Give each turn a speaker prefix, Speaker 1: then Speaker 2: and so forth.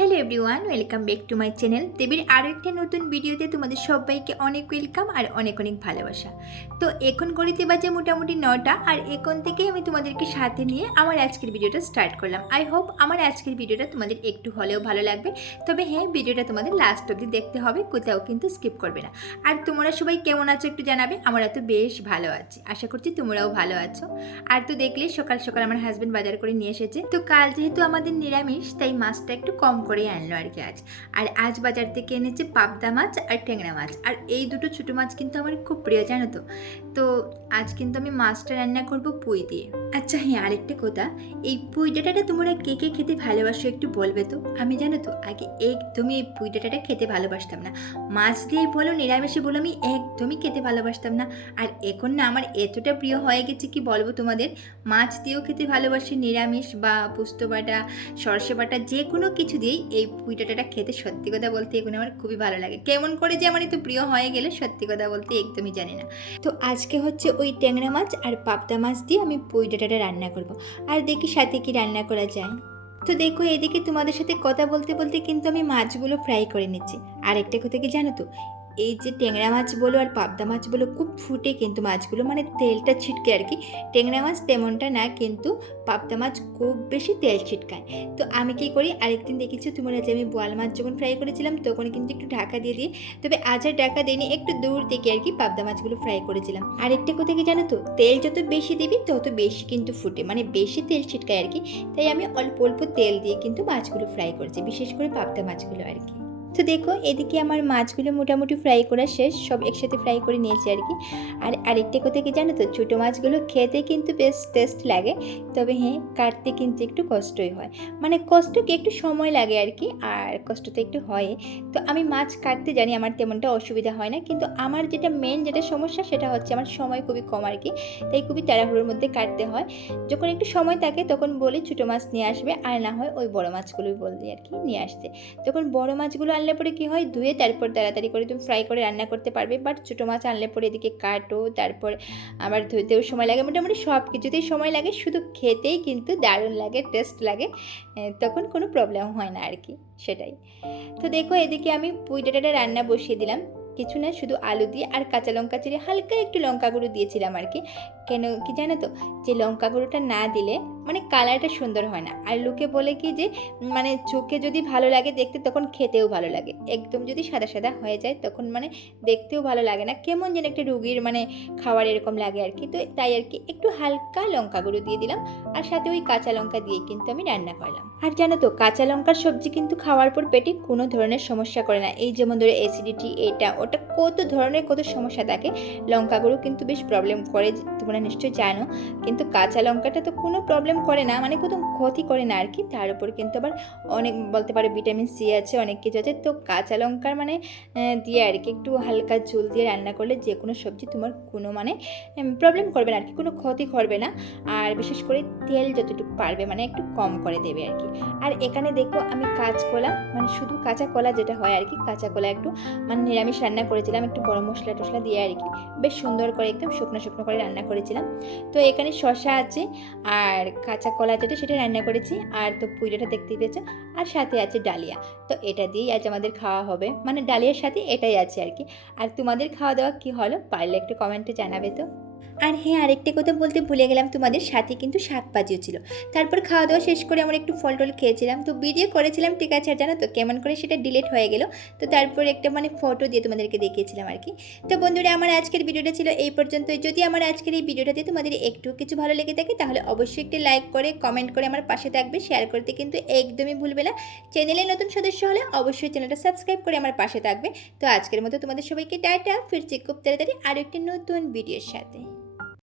Speaker 1: Hello everyone welcome back to my channel দেবীর আরও একটা নতুন ভিডিওতে তোমাদের সবাইকে অনেক ওয়েলকাম আর অনেক অনেক ভালোবাসা। তো এখন গড়িতে বাজে মোটামুটি নটা, আর এখন থেকে আমি তোমাদেরকে সাথে নিয়ে আমার আজকের ভিডিওটা স্টার্ট করলাম। আই হোপ আমার আজকের ভিডিওটা তোমাদের একটু হলেও ভালো লাগবে। তবে হ্যাঁ ভিডিওটা তোমাদের লাস্ট অবধি দেখতে হবে, কোথাও কিন্তু স্কিপ করবে না। আর তোমরা সবাই কেমন আছো একটু জানাবে, আমরা তো বেশ ভালো আছি। আশা করছি তোমরাও ভালো আছো। আর তো দেখলে সকাল সকাল আমার হাজব্যান্ড বাজার করে নিয়ে এসেছে। তো কাল যেহেতু আমাদের নিরামিষ, তাই মাছটা একটু কম করে আনলো আর কি আজ। আর আজ বাজার থেকে এনেছে পাবদা মাছ আর ট্যাংরা মাছ। আর এই দুটো ছোটো মাছ কিন্তু আমার খুব প্রিয়, জানো তো? তো আজ কিন্তু আমি মাছটা রান্না করব পুঁই দিয়ে। আচ্ছা হ্যাঁ আরেকটা কথা। এই পুঁই ডাঁটাটা তোমরা কে কে খেতে ভালোবাসো একটু বলবে তো? আমি জানো তো, আগে একদমই এই পুঁই ডাঁটাটা খেতে ভালোবাসতাম না। মাছ দিয়ে বলো, নিরামিষে বলো, আমি একদমই খেতে ভালোবাসতাম না। আর এখন না আমার এতটা প্রিয় হয়ে গেছে কি বলব তোমাদের? মাছ দিয়েও খেতে ভালোবাসি, নিরামিষ বা পোস্ত বাটা, সরষে বাটা, যে কোনো কিছু দিয়েই এই পুইটাটা খেতে সত্যি কথা বলতে এখন আমার খুবই ভালো লাগে। কেমন করে যে আমার একটু প্রিয় হয়ে গেলে সত্যি কথা বলতে একদমই জানি না। তো আজকে হচ্ছে ওই ট্যাংরা মাছ আর পাবদা মাছ দিয়ে আমি পুইটাটা রান্না করব। আর দেখি সাথে কি রান্না করা যায়। তো দেখো এদিকে তোমাদের সাথে কথা বলতে বলতে কিন্তু আমি মাছগুলো ফ্রাই করে নিচ্ছি। আর একটা কথা কি জানো তো? এই যে ট্যাংরা মাছ বলো আর পাবদা মাছ বলো খুব ফুটে কিন্তু মাছগুলো মানে তেলটা ছিটকে আর কি। ট্যাংরা মাছ তেমনটা না, কিন্তু পাবদা মাছ খুব বেশি তেল ছিটকায়। তো আমি কী করি? আরেকদিন দেখেছি তোমরা যে আমি বোয়াল মাছ যখন ফ্রাই করেছিলাম, তখন কিন্তু একটু ঢাকা দিয়ে দিই তবে আজ আর ঢাকা দিইনি, একটু দূর থেকে আর কি পাবদা মাছগুলো ফ্রাই করেছিলাম। আরেকটা কথা কি জানো তো? তেল যত বেশি দিবি, তত বেশি কিন্তু ফুটে মানে বেশি তেল ছিটকায় আর কি। তাই আমি অল্প অল্প তেল দিয়ে কিন্তু মাছগুলো ফ্রাই করেছি, বিশেষ করে পাবদা মাছগুলো আর কি। তো দেখো, এদিকে আমার মাছগুলো মোটামুটি ফ্রাই করা শেষ, সব একসাথে ফ্রাই করে নিয়েছি আর কি। আর আরেকটা কথা কি জানো তো, ছোটো মাছগুলো খেতে কিন্তু বেশ টেস্ট লাগে, তবে হ্যাঁ কাটতে কিন্তু একটু কষ্টই হয়। মানে কষ্ট কি একটু সময় লাগে আর কি, আর কষ্ট তো একটু হয় তো আমি মাছ কাটতে জানি আমার তেমনটা অসুবিধা হয় না, কিন্তু আমার যেটা মেন যেটা সমস্যা, সেটা হচ্ছে আমার সময় খুবই কম আর কি, তাই খুবই তাড়াহুড়োর মধ্যে কাটতে হয়। যখন একটু সময় থাকে, তখন বলি ছোটো মাছ নিয়ে আসবে, আর না হয় ওই বড় মাছগুলোই বললি আর কি, নিয়ে আসতে। তখন বড় মাছগুলো আনলে পরে কী হয়? ধুয়ে তারপর তাড়াতাড়ি করে তুমি ফ্রাই করে রান্না করতে পারবে। বাট ছোটো মাছ আনলে পরে এদিকে কাটো, তারপর আবার ধুতেও সময় লাগে। মোটামুটি সব কিছুতেই সময় লাগে। শুধু খেতেই কিন্তু দারুণ লাগে টেস্ট লাগে। তখন কোনো প্রবলেম হয় না আর কি। সেটাই। তো দেখো এদিকে আমি পুঁই ডাঁটাটা রান্না বসিয়ে দিলাম। কিছু না, শুধু আলু দিয়ে আর কাঁচা লঙ্কা চিড়ে হালকা একটু লঙ্কা গুঁড়ো দিয়েছিলাম আর কি। কেন কি জানো তো, যে লঙ্কা গুঁড়োটা না দিলে মানে কালারটা সুন্দর হয় না। আর লোকে বলে কি যে মানে চোখে যদি ভালো লাগে দেখতে তখন খেতেও ভালো লাগে। একদম যদি সাদা সাদা হয়ে যায় তখন মানে দেখতেও ভালো লাগে না। কেমন যেন একটা রুগীর মানে খাওয়ার এরকম লাগে আর কি। তো তাই আর কি একটু হালকা লঙ্কা গুঁড়ো দিয়ে দিলাম আর সাথে ওই কাঁচা লঙ্কা দিয়ে কিন্তু আমি রান্না করলাম। আর জানো তো, কাঁচা লঙ্কার সবজি কিন্তু খাওয়ার পর পেটে কোনো ধরনের সমস্যা করে না। এই যেমন ধরো অ্যাসিডিটি এটা ওটা কত ধরনের কত সমস্যা থাকে। লঙ্কা গুঁড়ো কিন্তু বেশ প্রবলেম করে, তোমরা নিশ্চয়ই জানো। কিন্তু কাঁচা লঙ্কাটা তো কোনো প্রবলেম করে না মানে কোনো ক্ষতি করে না আর কি তার উপর কিন্তু আবার অনেক বলতে পারো ভিটামিন সি আছে, অনেক কিছু আছে। তো কাঁচা লঙ্কার মানে দিয়ে আর কি একটু হালকা ঝোল দিয়ে রান্না করলে যে কোনো সবজি তোমার কোনো মানে প্রবলেম করবে না আর কি কোনো ক্ষতি করবে না। আর বিশেষ করে তেল যতটুকু পারবে মানে একটু কম করে দেবে আর কি আর এখানে দেখো আমি কাঁচকলা মানে শুধু কাঁচা কলা যেটা হয় আর কি কাঁচা কলা একটু মানে নিরামিষ রান্না করেছিলাম, একটু গরম মশলা টশলা দিয়ে আর কি। বেশ সুন্দর করে একদম শুকনো শুকনো করে রান্না করেছিলাম। তো এখানে শশা আছে আর কাঁচা কলা যেটা সেটা রান্না করেছি, আর তো পুজোটা দেখতেই পেয়েছ, আর সাথে আছে ডালিয়া। তো এটা দিয়েই আজ আমাদের খাওয়া হবে। মানে ডালিয়ার সাথে এটাই আছে আর কি। আর তোমাদের খাওয়া দাওয়া কী হলো, পারলে একটু কমেন্টে জানাবে তো। আর হ্যাঁ আরেকটা কথা বলতে ভুলে গেলাম তোমাদের, সাথে কিন্তু শাক ভাজিও ছিল তারপর খাওয়া দাওয়া শেষ করে আমরা একটু ফল টল খেয়েছিলাম। তো ভিডিও করেছিলাম, ঠিক আছে জানো তো, কেমন করে সেটা ডিলিট হয়ে গেল। তো তারপর একটা মানে ফটো দিয়ে তোমাদেরকে দেখিয়েছিলাম আর কি। তো বন্ধুরা, আমার আজকের ভিডিওটা ছিল এই পর্যন্তই। যদি আমার আজকের এই ভিডিওটাতে তোমাদের একটু কিছু ভালো লেগে থাকে, তাহলে অবশ্যই একটি লাইক করে কমেন্ট করে আমার পাশে থাকবে। শেয়ার করতে কিন্তু একদমই ভুলবে না। চ্যানেলে নতুন সদস্য হলে অবশ্যই চ্যানেলটা সাবস্ক্রাইব করে আমার পাশে থাকবে। তো আজকের মতো তোমাদের সবাইকে টাটা। ফিরছি খুব তাড়াতাড়ি আরও একটি নতুন ভিডিওর সাথে।